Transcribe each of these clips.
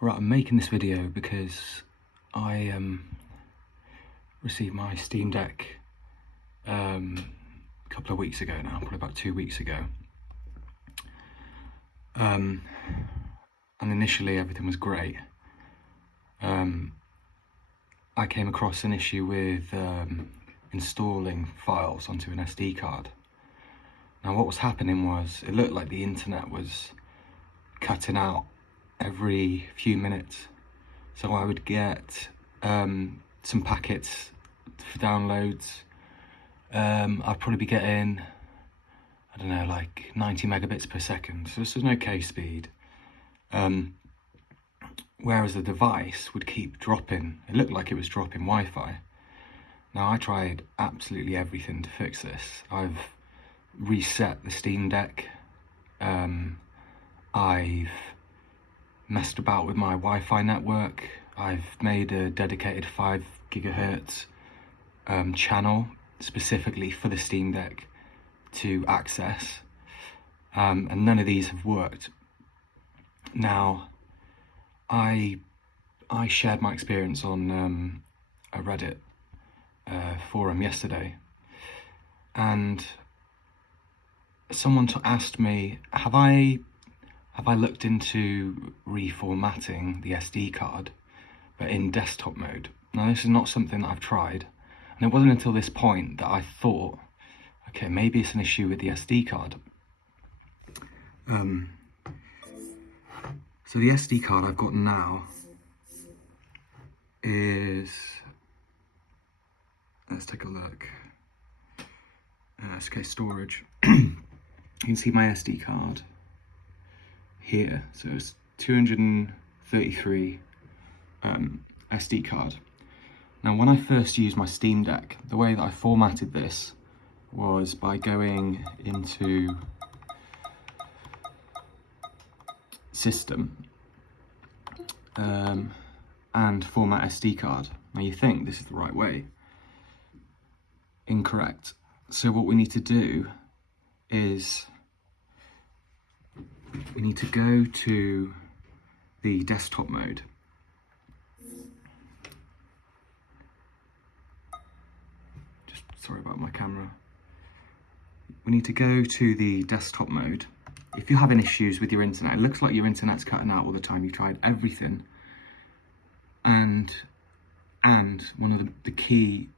Right, I'm making this video because I received my Steam Deck a couple of weeks ago now, probably about 2 weeks ago. And initially everything was great. I came across an issue with installing files onto an SD card. Now what was happening was, it looked like the internet was cutting out every few minutes. So I would get some packets for downloads. I'd probably be getting, I don't know, like 90 megabits per second. So this was an okay speed. Whereas the device would keep dropping. It looked like it was dropping Wi-Fi. Now I tried absolutely everything to fix this. I've reset the Steam Deck. I've messed about with my Wi-Fi network. I've made a dedicated 5 gigahertz channel specifically for the Steam Deck to access, and none of these have worked. Now, I shared my experience on a Reddit forum yesterday, and someone asked me, have I looked into reformatting the SD card, but in desktop mode? Now this is not something that I've tried, and it wasn't until this point that I thought, okay, maybe it's an issue with the SD card. So the SD card I've got now is, let's take a look. SK storage. You can see my SD card here, so it's 233 SD card. Now when I first used my Steam Deck, the way that I formatted this was by going into system and format SD card. Now you think this is the right way. Incorrect. So what we need to do is we need to go to the desktop mode. Just sorry about my camera. We need to go to the desktop mode. If you're having issues with your internet, it looks like your internet's cutting out all the time, you've tried everything, and one of the key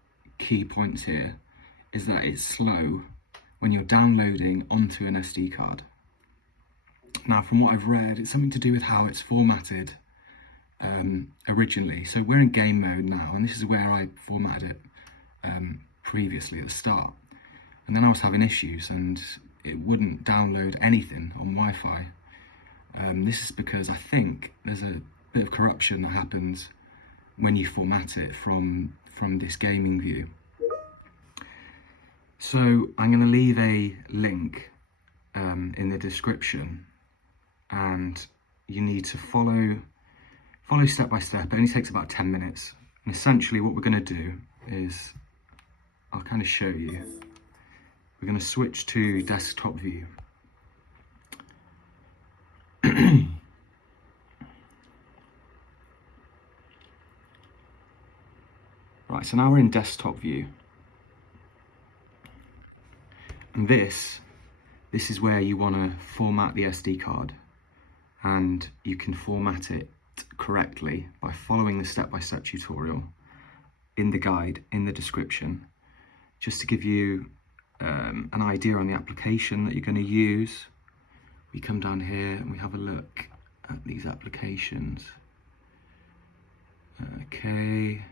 points here is that it's slow when you're downloading onto an SD card. Now, from what I've read, it's something to do with how it's formatted originally. So we're in game mode now, and this is where I formatted it previously at the start. And then I was having issues, and it wouldn't download anything on Wi-Fi. This is because I think there's a bit of corruption that happens when you format it from this gaming view. So I'm going to leave a link in the description, and you need to follow step by step. It only takes about 10 minutes. And essentially what we're going to do is, I'll kind of show you. We're going to switch to desktop view. Right, so now we're in desktop view. And this is where you want to format the SD card, and you can format it correctly by following the step-by-step tutorial in the guide, in the description, just to give you an idea on the application that you're going to use. We come down here and we have a look at these applications. Okay.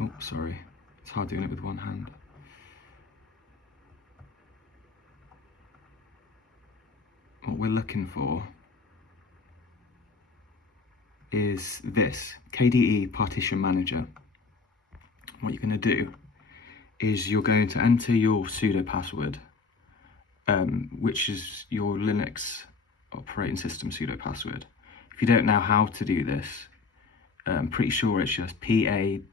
Oh, sorry. It's hard doing it with one hand. What we're looking for is this, KDE Partition Manager. What you're going to do is you're going to enter your sudo password, which is your Linux operating system sudo password. If you don't know how to do this, I'm pretty sure it's just PAWSRD,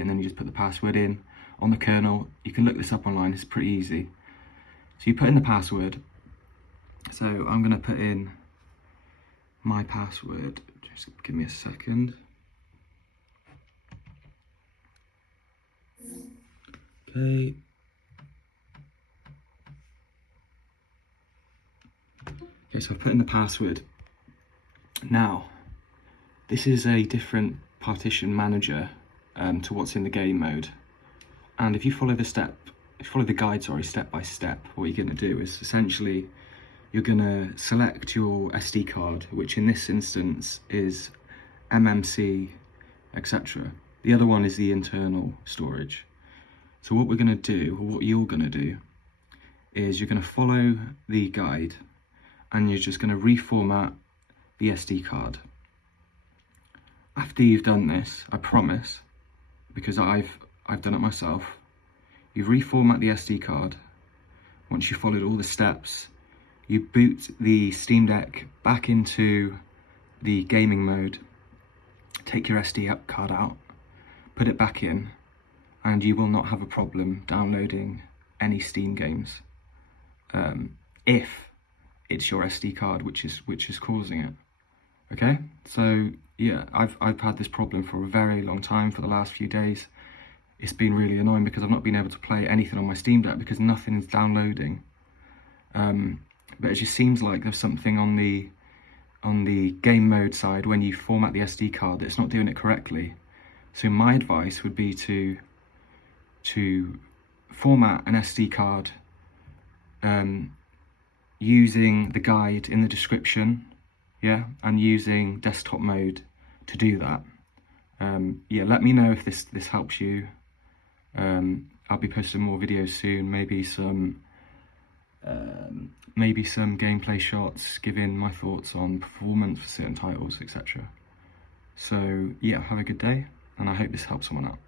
and then you just put the password in on the kernel. You can look this up online, it's pretty easy. So you put in the password, So I'm going to put in my password. Just give me a second. Okay. Okay, so I've put in the password. Now, this is a different partition manager to what's in the game mode. And if you follow the guide, step by step, what you're going to do is essentially you're going to select your SD card, which in this instance is MMC, etc. The other one is the internal storage. So what we're going to do, or what you're going to do, is you're going to follow the guide and you're just going to reformat the SD card. After you've done this, I promise, because I've done it myself, you reformat the SD card. Once you've followed all the steps, you boot the Steam Deck back into the gaming mode, take your SD card out, put it back in, and you will not have a problem downloading any Steam games, if it's your SD card which is causing it. Okay, so yeah, I've had this problem for a very long time, for the last few days. It's been really annoying because I've not been able to play anything on my Steam Deck because nothing is downloading. But it just seems like there's something on the game mode side when you format the SD card that's not doing it correctly. So my advice would be to format an SD card using the guide in the description, yeah, and using desktop mode to do that. Yeah, let me know if this helps you. I'll be posting more videos soon, maybe some gameplay shots, giving my thoughts on performance for certain titles, etc. So yeah, have a good day, and I hope this helps someone out.